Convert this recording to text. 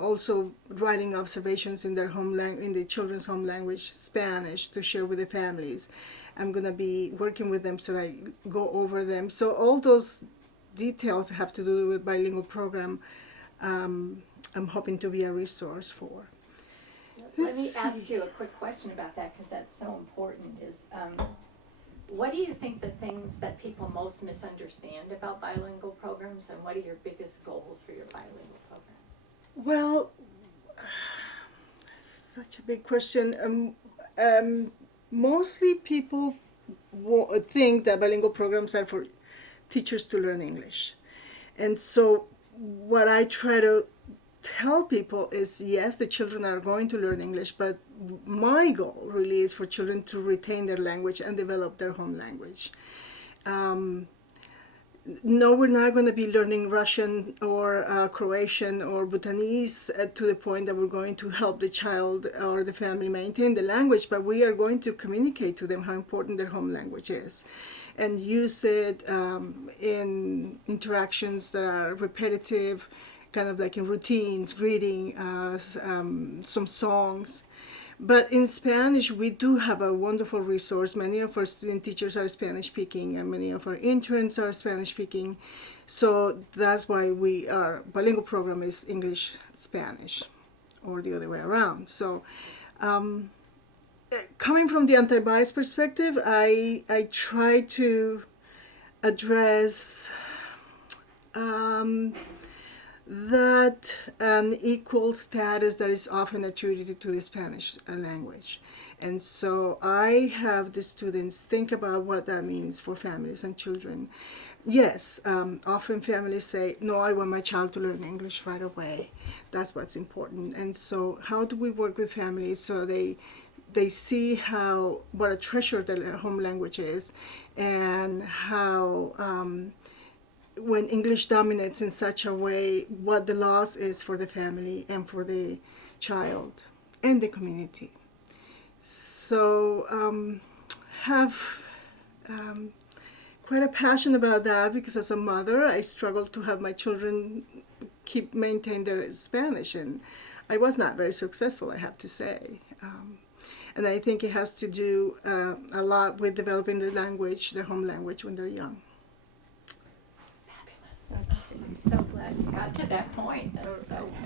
also writing observations in their in the children's home language, Spanish, to share with the families. I'm going to be working with them so that I go over them. So all those details have to do with bilingual program. I'm hoping to be a resource for. Let me ask you a quick question about that, because that's so important. Is what do you think the things that people most misunderstand about bilingual programs, and what are your biggest goals for your bilingual program? Well, such a big question. Mostly people think that bilingual programs are for teachers to learn English. And so, what I try to tell people is yes, the children are going to learn English, but my goal really is for children to retain their language and develop their home language. Um, no, we're not going to be learning Russian or Croatian or Bhutanese to the point that we're going to help the child or the family maintain the language, but we are going to communicate to them how important their home language is and use it in interactions that are repetitive, kind of like in routines, greeting, some songs. But in Spanish, we do have a wonderful resource. Many of our student teachers are Spanish speaking, and many of our interns are Spanish speaking. So that's why our bilingual program is English Spanish, or the other way around. So, coming from the anti-bias perspective, I try to address that an equal status that is often attributed to the Spanish language. And so I have the students think about what that means for families and children. Yes, often families say, no, I want my child to learn English right away. That's what's important. And so how do we work with families so they see what a treasure their home language is, and how when English dominates in such a way, what the loss is for the family and for the child and the community. So have quite a passion about that, because as a mother, I struggled to have my children maintain their Spanish, and I was not very successful, I have to say. And I think it has to do a lot with developing the language, their home language, when they're young. I'm so glad you got to that point. That's so fabulous.